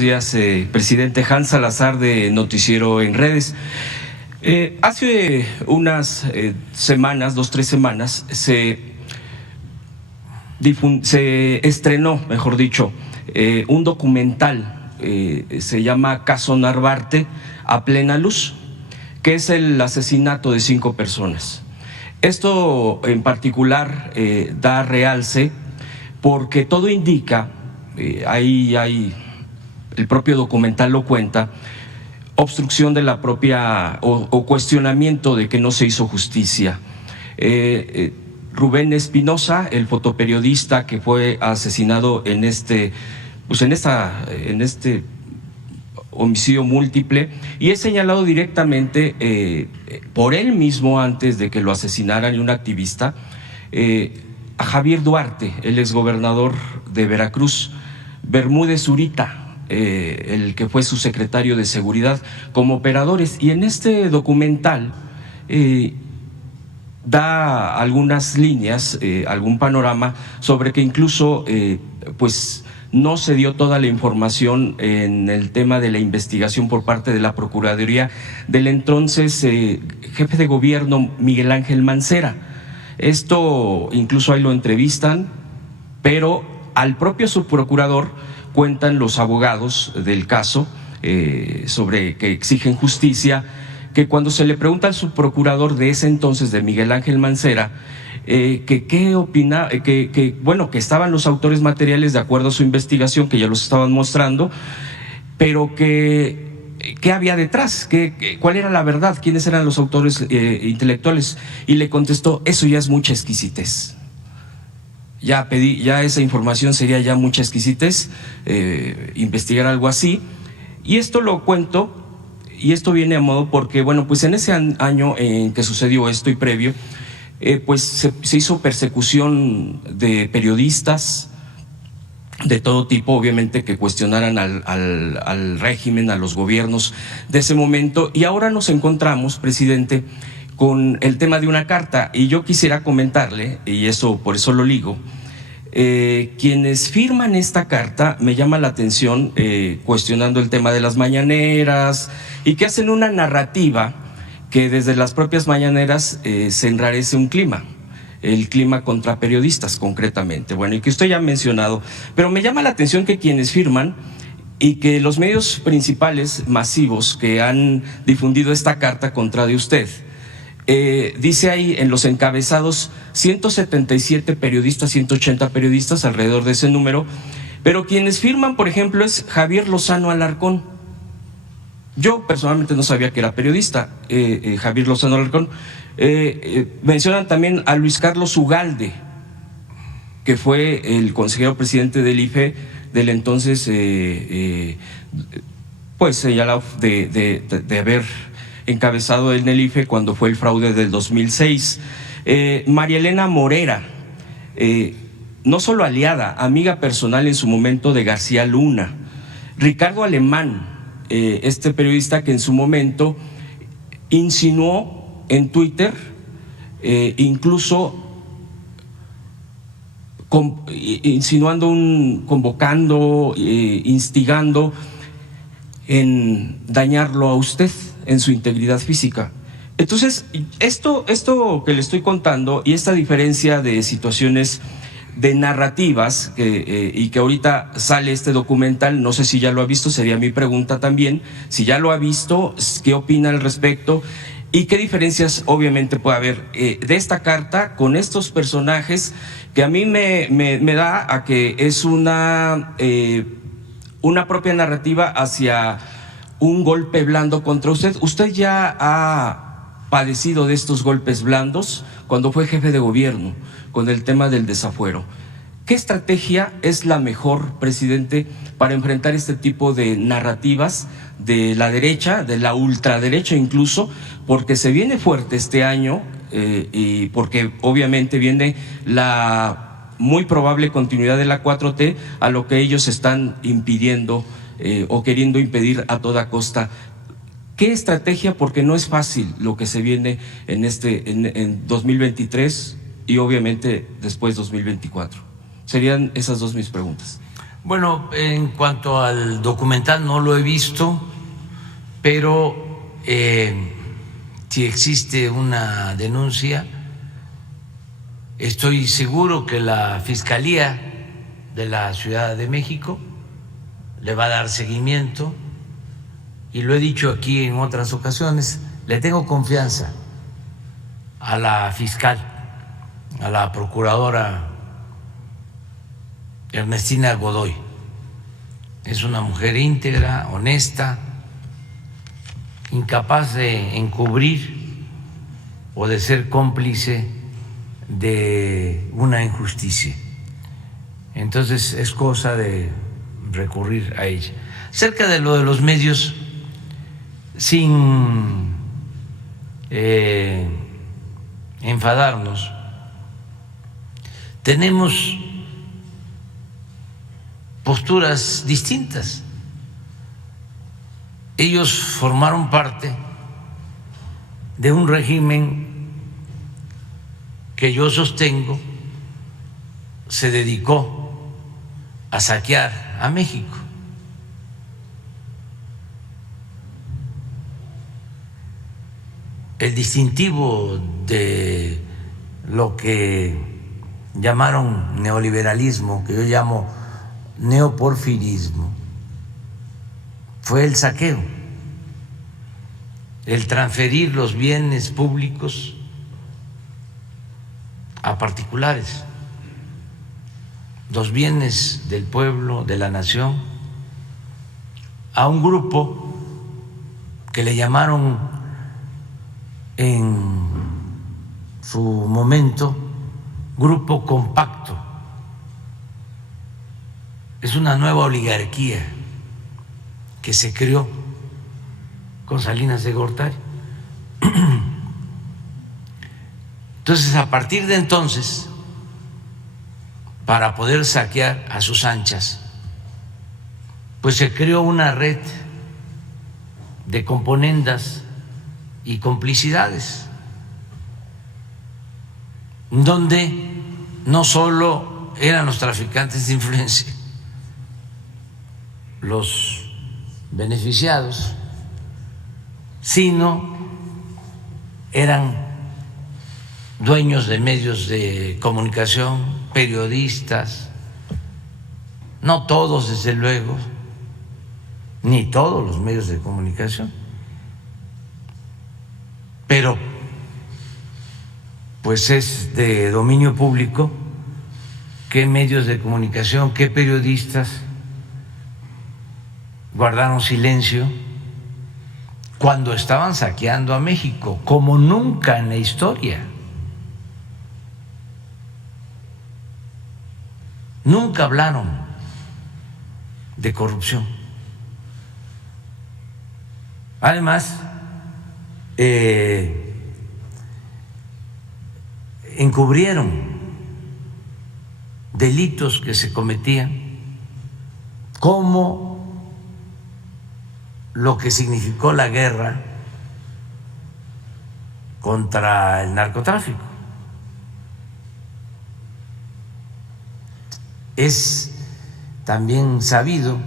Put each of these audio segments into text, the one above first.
Buenos días, presidente. Hans Salazar, de Noticiero en Redes. Hace unas semanas, 2-3 semanas, se estrenó, mejor dicho, un documental, se llama Caso Narvarte a plena luz, que es el asesinato de 5 personas. Esto en particular da realce porque todo indica, el propio documental lo cuenta, obstrucción de la propia o cuestionamiento de que no se hizo justicia. Rubén Espinosa, el fotoperiodista que fue asesinado en este homicidio múltiple, y es señalado directamente por él mismo antes de que lo asesinaran, y un activista, a Javier Duarte, el exgobernador de Veracruz, Bermúdez Zurita, el que fue su secretario de seguridad, como operadores. Y en este documental da algunas líneas, algún panorama sobre que incluso pues no se dio toda la información en el tema de la investigación por parte de la Procuraduría del entonces jefe de gobierno Miguel Ángel Mancera. Esto incluso ahí lo entrevistan, pero al propio subprocurador cuentan los abogados del caso sobre que exigen justicia, que cuando se le pregunta al subprocurador de ese entonces, de Miguel Ángel Mancera, que qué opina, que estaban los autores materiales de acuerdo a su investigación, que ya los estaban mostrando, pero que ¿qué había detrás? ¿Cuál era la verdad? ¿Quiénes eran los autores intelectuales? Y le contestó: eso ya es mucha exquisitez. Ya esa información sería ya mucha exquisitez, investigar algo así. Y esto lo cuento, y esto viene a modo porque, bueno, pues en ese año en que sucedió esto y previo, pues se hizo persecución de periodistas de todo tipo, obviamente, que cuestionaran al régimen, a los gobiernos de ese momento. Y ahora nos encontramos, presidente, con el tema de una carta, y yo quisiera comentarle, y eso por eso lo ligo, quienes firman esta carta, me llama la atención, cuestionando el tema de las mañaneras, y que hacen una narrativa que desde las propias mañaneras se enrarece un clima, el clima contra periodistas concretamente, bueno, y que usted ya ha mencionado, pero me llama la atención que quienes firman y que los medios principales masivos que han difundido esta carta contra de usted, dice ahí en los encabezados 177 periodistas, 180 periodistas, alrededor de ese número, pero quienes firman, por ejemplo, es Javier Lozano Alarcón. Yo personalmente no sabía que era periodista, Javier Lozano Alarcón. Mencionan también a Luis Carlos Ugalde, que fue el consejero presidente del IFE del entonces, pues señalado de haber encabezado en el IFE cuando fue el fraude del 2006. María Elena Morera, no solo aliada, amiga personal en su momento de García Luna. Ricardo Alemán, este periodista que en su momento insinuó en Twitter, incluso insinuando convocando, instigando en dañarlo a usted en su integridad física. Entonces, esto que le estoy contando, y esta diferencia de situaciones, de narrativas, y que ahorita sale este documental, no sé si ya lo ha visto, sería mi pregunta también, si ya lo ha visto, qué opina al respecto, y qué diferencias obviamente puede haber de esta carta con estos personajes, que a mí me da a que es una propia narrativa hacia un golpe blando contra usted. Usted ya ha padecido de estos golpes blandos cuando fue jefe de gobierno con el tema del desafuero. ¿Qué estrategia es la mejor, presidente, para enfrentar este tipo de narrativas de la derecha, de la ultraderecha incluso, porque se viene fuerte este año y porque obviamente viene la muy probable continuidad de la 4T a lo que ellos están impidiendo o queriendo impedir a toda costa? ¿Qué estrategia? Porque no es fácil lo que se viene en 2023 y obviamente después 2024. Serían esas dos mis preguntas. Bueno, en cuanto al documental no lo he visto, pero si existe una denuncia, estoy seguro que la Fiscalía de la Ciudad de México le va a dar seguimiento, y lo he dicho aquí en otras ocasiones, le tengo confianza a la fiscal, a la procuradora Ernestina Godoy. Es una mujer íntegra, honesta, incapaz de encubrir o de ser cómplice de una injusticia. Entonces es cosa de recurrir a ella. Cerca de lo de los medios, sin enfadarnos, tenemos posturas distintas. Ellos formaron parte de un régimen que yo sostengo se dedicó a saquear a México. El distintivo de lo que llamaron neoliberalismo, que yo llamo neoporfirismo, fue el saqueo, el transferir los bienes públicos a particulares, los bienes del pueblo, de la nación, a un grupo que le llamaron en su momento grupo compacto. Es una nueva oligarquía que se creó con Salinas de Gortari. Entonces, a partir de entonces, para poder saquear a sus anchas, pues se creó una red de componendas y complicidades, donde no solo eran los traficantes de influencia los beneficiados, sino eran dueños de medios de comunicación, periodistas, no todos desde luego, ni todos los medios de comunicación, pero pues es de dominio público qué medios de comunicación, qué periodistas guardaron silencio cuando estaban saqueando a México, como nunca en la historia. Nunca hablaron de corrupción. Además, encubrieron delitos que se cometían, como lo que significó la guerra contra el narcotráfico. Es también sabido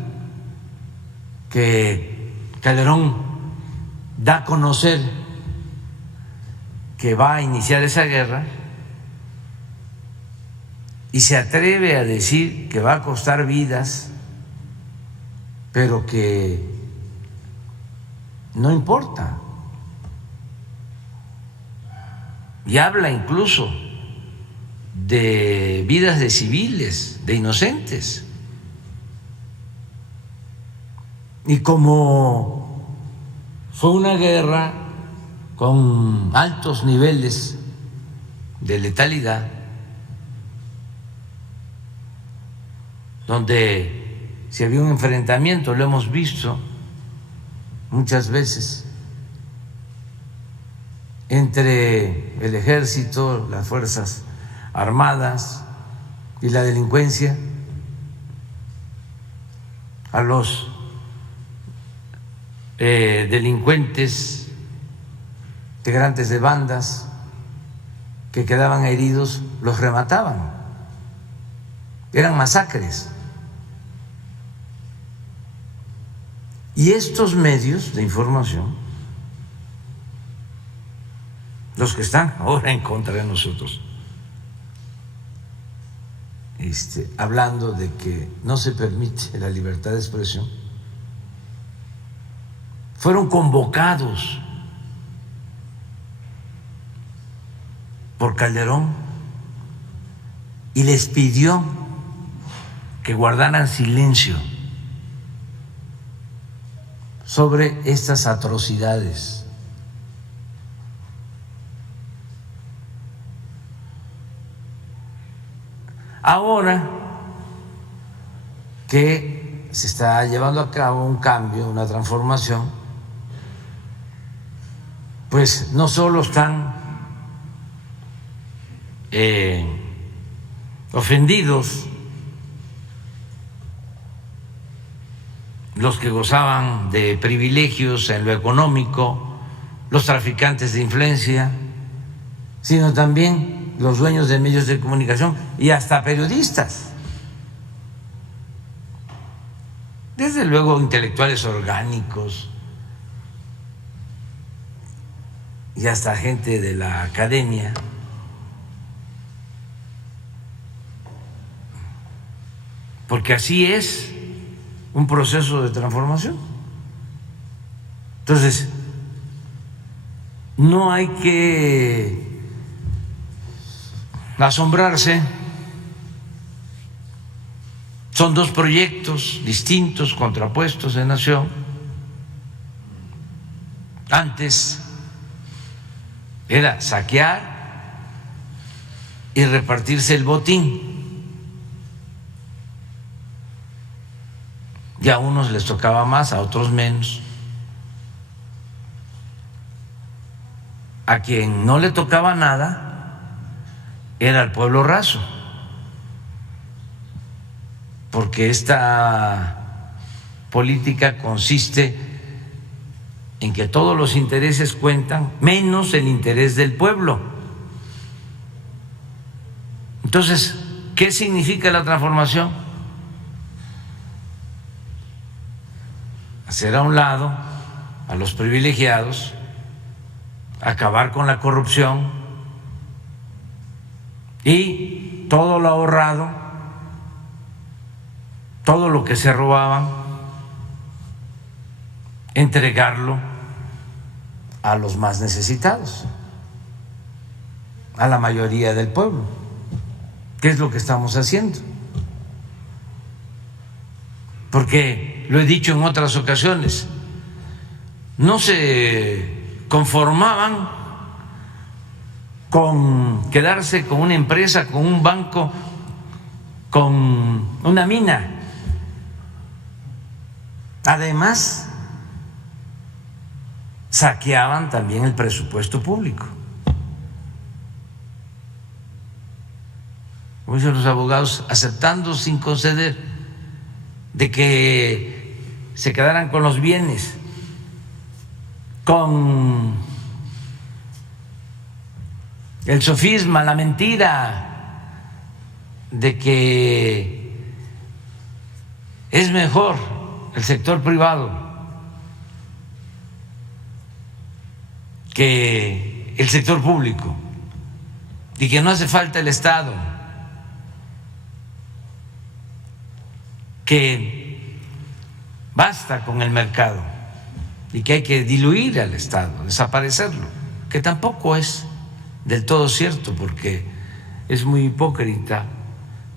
que Calderón da a conocer que va a iniciar esa guerra y se atreve a decir que va a costar vidas, pero que no importa. Y habla incluso de vidas de civiles, de inocentes. Y como fue una guerra con altos niveles de letalidad, donde si había un enfrentamiento, lo hemos visto muchas veces, entre el ejército, las fuerzas armadas y la delincuencia, a los delincuentes, integrantes de bandas que quedaban heridos, los remataban. Eran masacres. Y estos medios de información, los que están ahora en contra de nosotros, hablando de que no se permite la libertad de expresión, fueron convocados por Calderón y les pidió que guardaran silencio sobre estas atrocidades. Ahora que se está llevando a cabo un cambio, una transformación, pues no solo están ofendidos los que gozaban de privilegios en lo económico, los traficantes de influencia, sino también los dueños de medios de comunicación y hasta periodistas. Desde luego intelectuales orgánicos y hasta gente de la academia. Porque así es un proceso de transformación. Entonces, no hay que asombrarse. Son dos proyectos distintos, contrapuestos en nación. Antes era saquear y repartirse el botín. Y a unos les tocaba más, a otros menos. A quien no le tocaba nada era el pueblo raso, porque esta política consiste en que todos los intereses cuentan, menos el interés del pueblo. Entonces, ¿qué significa la transformación? Hacer a un lado a los privilegiados, acabar con la corrupción y todo lo ahorrado, todo lo que se robaban, entregarlo a los más necesitados, a la mayoría del pueblo. ¿Qué es lo que estamos haciendo? Porque lo he dicho en otras ocasiones, no se conformaban con quedarse con una empresa, con un banco, con una mina. Además, saqueaban también el presupuesto público. Como dicen los abogados, aceptando sin conceder de que se quedaran con los bienes, con el sofisma, la mentira de que es mejor el sector privado que el sector público y que no hace falta el Estado, que basta con el mercado y que hay que diluir al Estado, desaparecerlo, que tampoco es del todo cierto, porque es muy hipócrita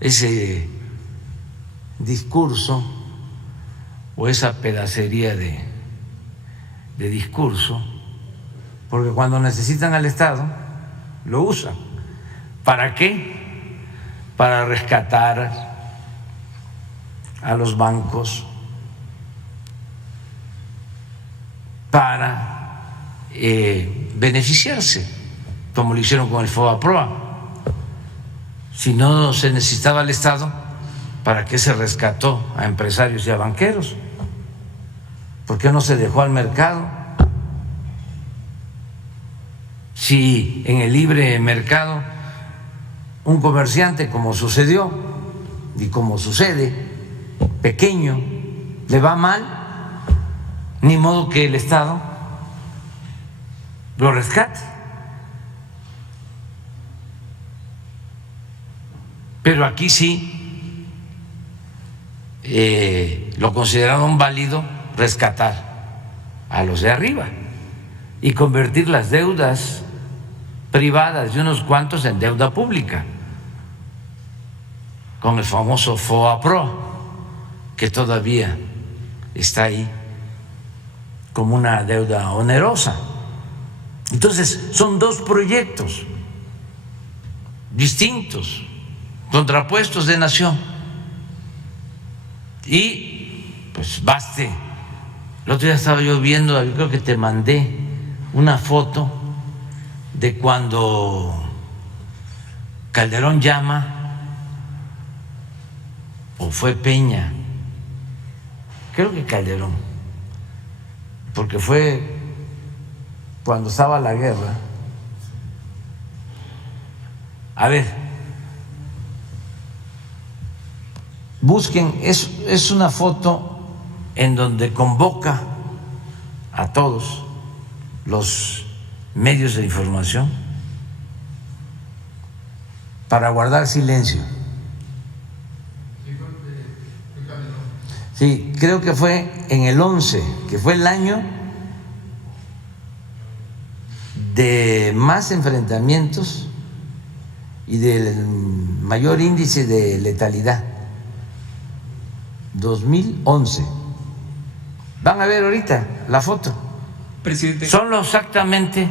ese discurso o esa pedacería de discurso, porque cuando necesitan al Estado lo usan. ¿Para qué? Para rescatar a los bancos, para beneficiarse, como lo hicieron con el FOBAPROA. Si no se necesitaba el Estado, ¿para qué se rescató a empresarios y a banqueros? ¿Por qué no se dejó al mercado? Si en el libre mercado un comerciante, como sucedió y como sucede, pequeño, le va mal, ni modo que el Estado lo rescate. Pero aquí sí lo consideraron válido rescatar a los de arriba y convertir las deudas privadas de unos cuantos en deuda pública, con el famoso FOAPRO, que todavía está ahí como una deuda onerosa. Entonces, son dos proyectos distintos, contrapuestos de nación. Y pues baste. El otro día estaba yo viendo, yo creo que te mandé una foto de cuando Calderón llama, o fue Peña, creo que Calderón, porque fue cuando estaba la guerra. A ver, busquen, es una foto en donde convoca a todos los medios de información para guardar silencio. Sí, creo que fue en el 11, que fue el año de más enfrentamientos y del mayor índice de letalidad. 2011. Van a ver ahorita la foto. Presidente. Son exactamente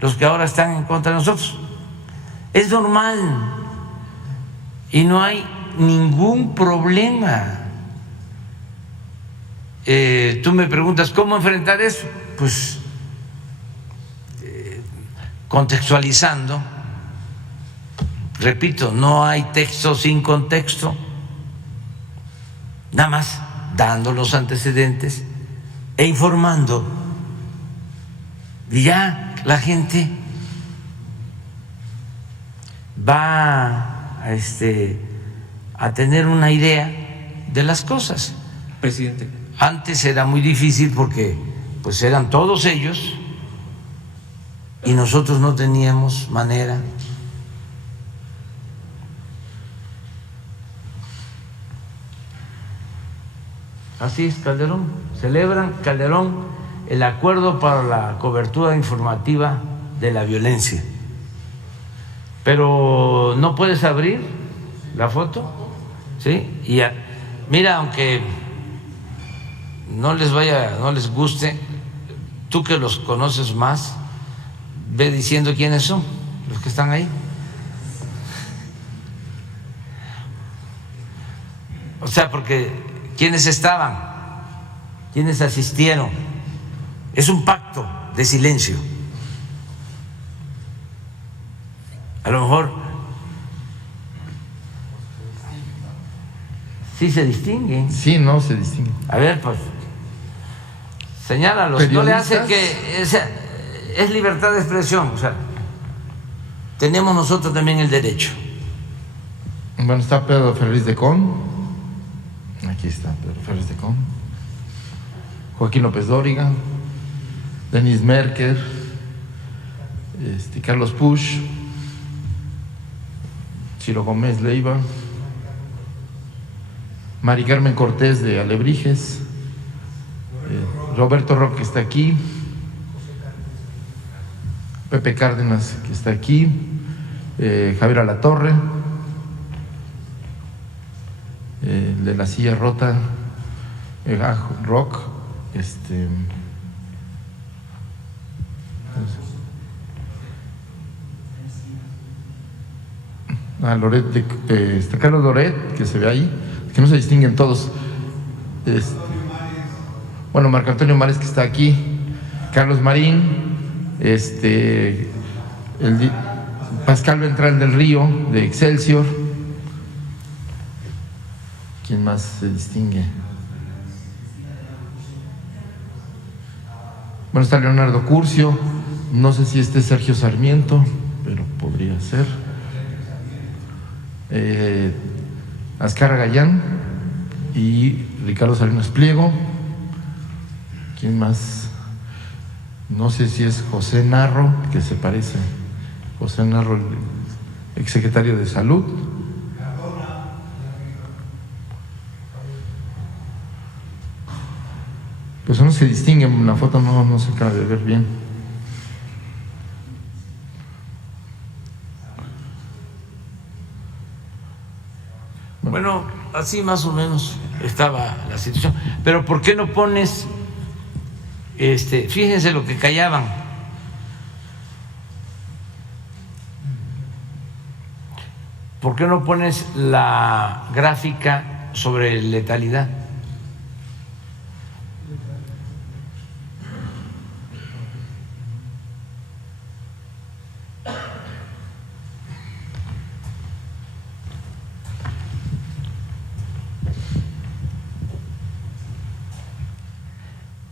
los que ahora están en contra de nosotros. Es normal y no hay ningún problema. Tú me preguntas cómo enfrentar eso, pues contextualizando. Repito, no hay texto sin contexto, nada más dando los antecedentes e informando, y ya la gente va a tener una idea de las cosas. Presidente. Antes era muy difícil porque pues eran todos ellos y nosotros no teníamos manera. Así es, Calderón. Celebran, Calderón, el acuerdo para la cobertura informativa de la violencia. Pero no puedes abrir la foto, ¿sí? Y mira, aunque no les guste, tú que los conoces más, ve diciendo quiénes son los que están ahí. O sea, porque ¿quiénes estaban? ¿Quiénes asistieron? Es un pacto de silencio. A lo mejor sí se distinguen. Sí, no se distinguen. A ver, pues, señálalos. No le hace que es libertad de expresión. O sea, tenemos nosotros también el derecho. Bueno, está Pedro Ferriz de Con. Aquí está Pedro Ferriz de Con. Joaquín López Dóriga, Denis Merker, Carlos Pusch, Ciro Gómez Leiva, Mari Carmen Cortés de Alebrijes, Roberto Roque está aquí, Pepe Cárdenas que está aquí, Javier Alatorre, de la silla rota, Rock, Loret está Carlos Loret, que se ve ahí, que no se distinguen todos. Bueno, Marco Antonio Mares, que está aquí, Carlos Marín, Pascal Ventral del Río, de Excelsior. ¿Quién más se distingue? Bueno, está Leonardo Curcio, no sé si este es Sergio Sarmiento, pero podría ser. Azcara Gallán y Ricardo Salinas Pliego, ¿Quién más? No sé si es José Narro, que se parece. José Narro, el exsecretario de Salud. Pues no se distingue, en la foto no se acaba de ver bien. Bueno, así más o menos estaba la situación. Pero ¿por qué no pones, fíjense lo que callaban? ¿Por qué no pones la gráfica sobre letalidad?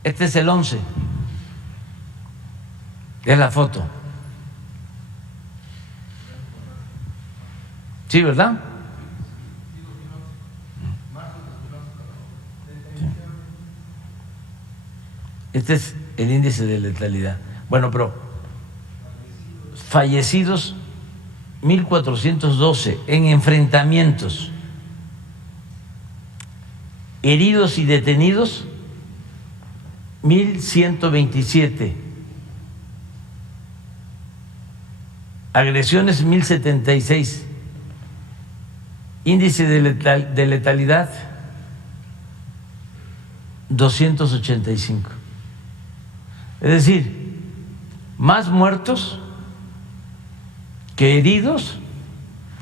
Este es el 11, es la foto. ¿Sí, verdad? Este es el índice de letalidad. Bueno, pero fallecidos 1.412 en enfrentamientos, heridos y detenidos 1.127, agresiones 1.076, índice de letalidad 285. Es decir, más muertos que heridos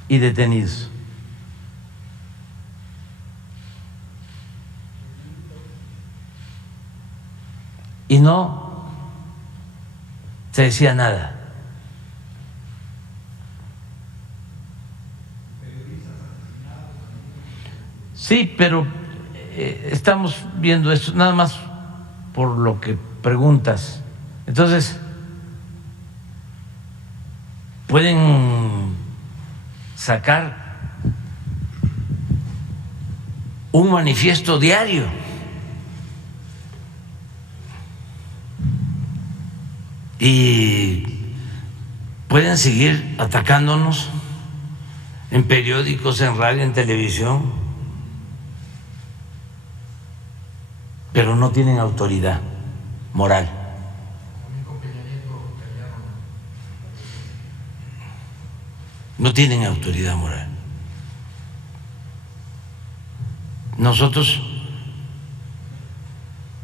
y detenidos. Y no se decía nada. Sí, pero estamos viendo esto nada más por lo que preguntas. Entonces, pueden sacar un manifiesto diario y pueden seguir atacándonos en periódicos, en radio, en televisión, pero no tienen autoridad moral. No tienen autoridad moral. Nosotros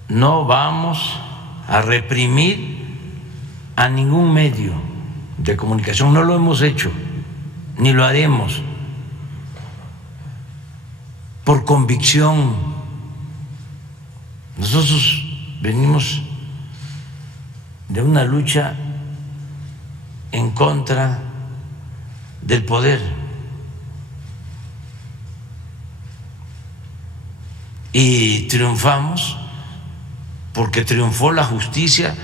no vamos a reprimir a ningún medio de comunicación, no lo hemos hecho, ni lo haremos, por convicción. Nosotros venimos de una lucha en contra del poder y triunfamos porque triunfó la justicia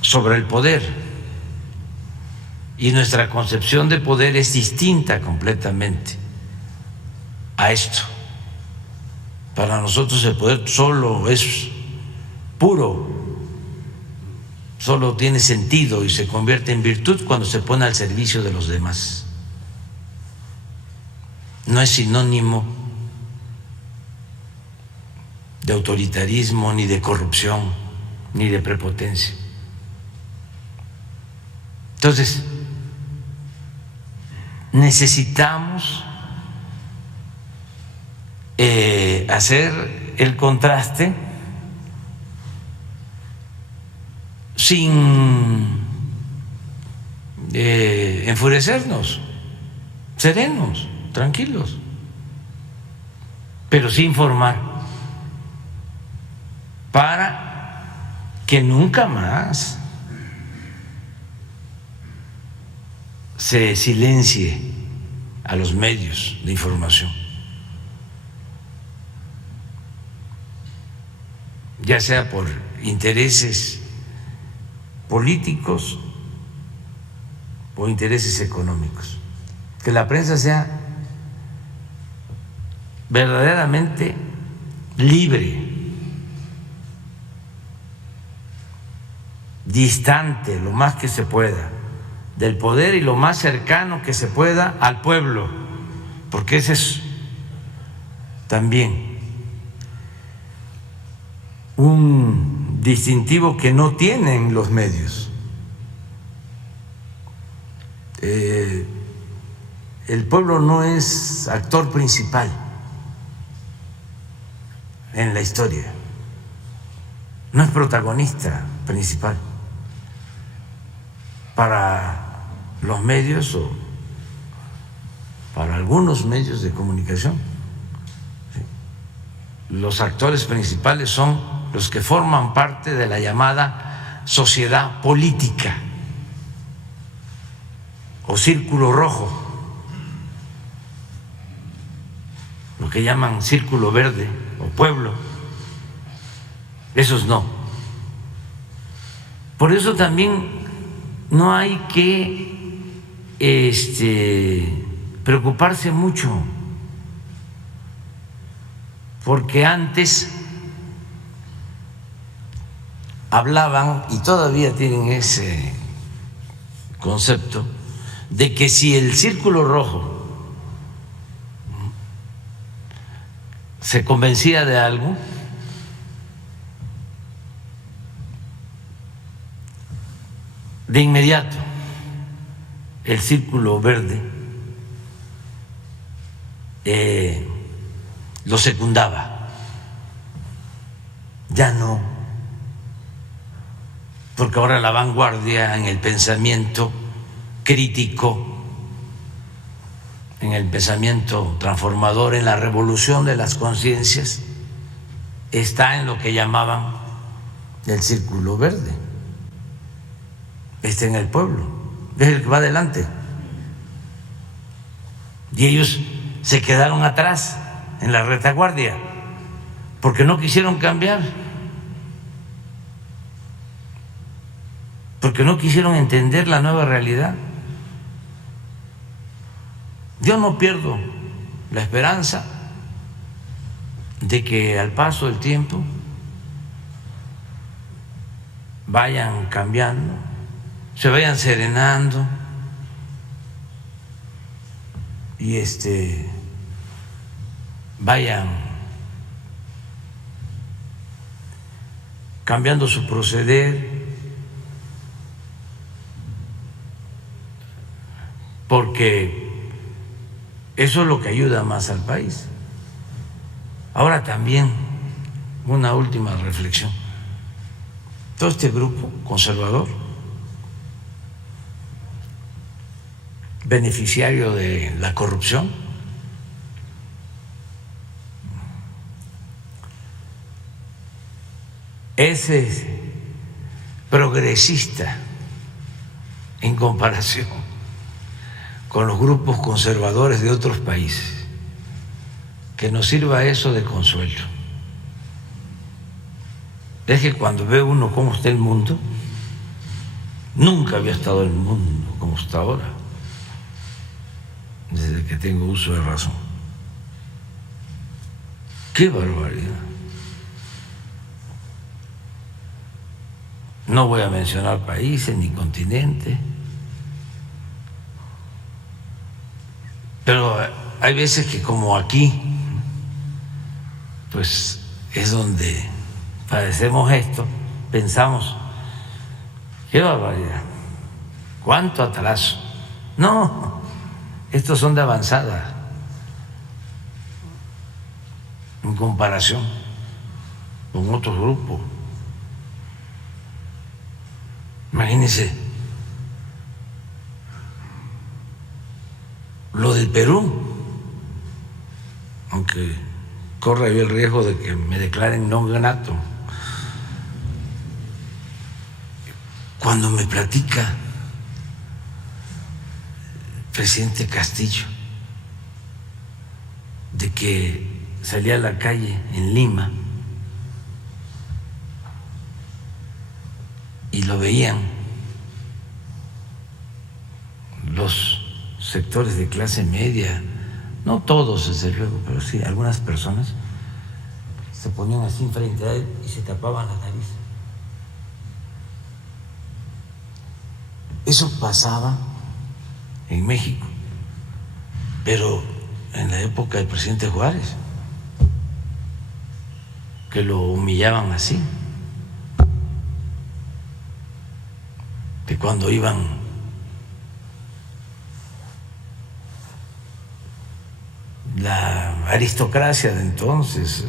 sobre el poder, y nuestra concepción de poder es distinta completamente a esto. Para nosotros el poder solo es puro, solo tiene sentido y se convierte en virtud cuando se pone al servicio de los demás. No es sinónimo de autoritarismo, ni de corrupción, ni de prepotencia. Entonces, necesitamos hacer el contraste sin enfurecernos, serenos, tranquilos, pero sí informar para que nunca más se silencie a los medios de información, ya sea por intereses políticos o intereses económicos. Que la prensa sea verdaderamente libre distante lo más que se pueda del poder y lo más cercano que se pueda al pueblo, porque ese es también un distintivo que no tienen los medios. El pueblo no es actor principal en la historia, no es protagonista principal para los medios o para algunos medios de comunicación. Los actores principales son los que forman parte de la llamada sociedad política o círculo rojo, lo que llaman círculo verde o pueblo. Esos no. Por eso también no hay que preocuparse mucho, porque antes hablaban, y todavía tienen ese concepto, de que si el círculo rojo se convencía de algo, de inmediato el círculo verde lo secundaba. Ya no, porque ahora la vanguardia en el pensamiento crítico, en el pensamiento transformador, en la revolución de las conciencias, está en lo que llamaban el círculo verde. Está en el pueblo, es el que va adelante. Y ellos se quedaron atrás en la retaguardia porque no quisieron cambiar, porque no quisieron entender la nueva realidad. Yo no pierdo la esperanza de que al paso del tiempo vayan cambiando, se vayan serenando y vayan cambiando su proceder, porque eso es lo que ayuda más al país. Ahora también una última reflexión. Todo este grupo conservador, beneficiario de la corrupción, es progresista en comparación con los grupos conservadores de otros países. Que nos sirva eso de consuelo. Es que cuando ve uno cómo está el mundo, nunca había estado el mundo como está ahora, desde que tengo uso de razón. ¡Qué barbaridad! No voy a mencionar países ni continentes, pero hay veces que como aquí, pues es donde padecemos esto, pensamos, qué barbaridad, cuánto atraso. No, estos son de avanzada en comparación con otros grupos. Imagínense lo del Perú, aunque corre el riesgo de que me declaren non grato. Cuando me platica el presidente Castillo de que salía a la calle en Lima y lo veían los sectores de clase media, no todos desde luego, pero sí algunas personas, se ponían así frente a él y se tapaban la nariz. Eso pasaba en México, pero en la época del presidente Juárez, que lo humillaban así, que cuando iban la aristocracia de entonces,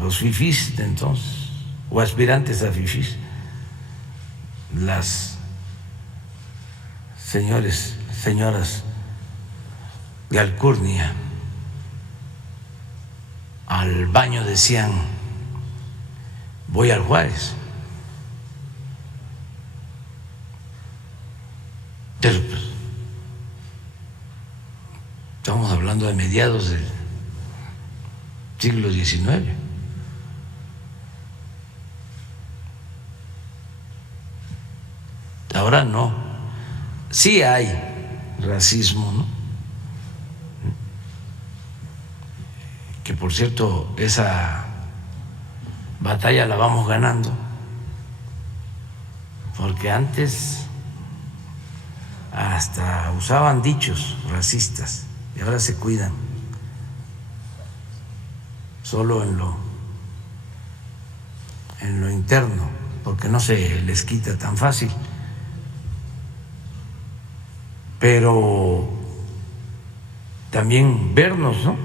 los fifís de entonces, o aspirantes a fifís, las señoras de alcurnia, al baño decían: voy al Juárez. Pero pues, estamos hablando de mediados del siglo XIX. Ahora no. Sí hay racismo, ¿no? Que por cierto, esa batalla la vamos ganando, porque antes hasta usaban dichos racistas y ahora se cuidan solo en lo interno, porque no se les quita tan fácil. Pero también vernos, ¿no?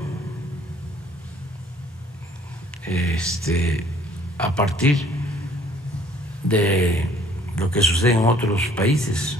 A partir de lo que sucede en otros países.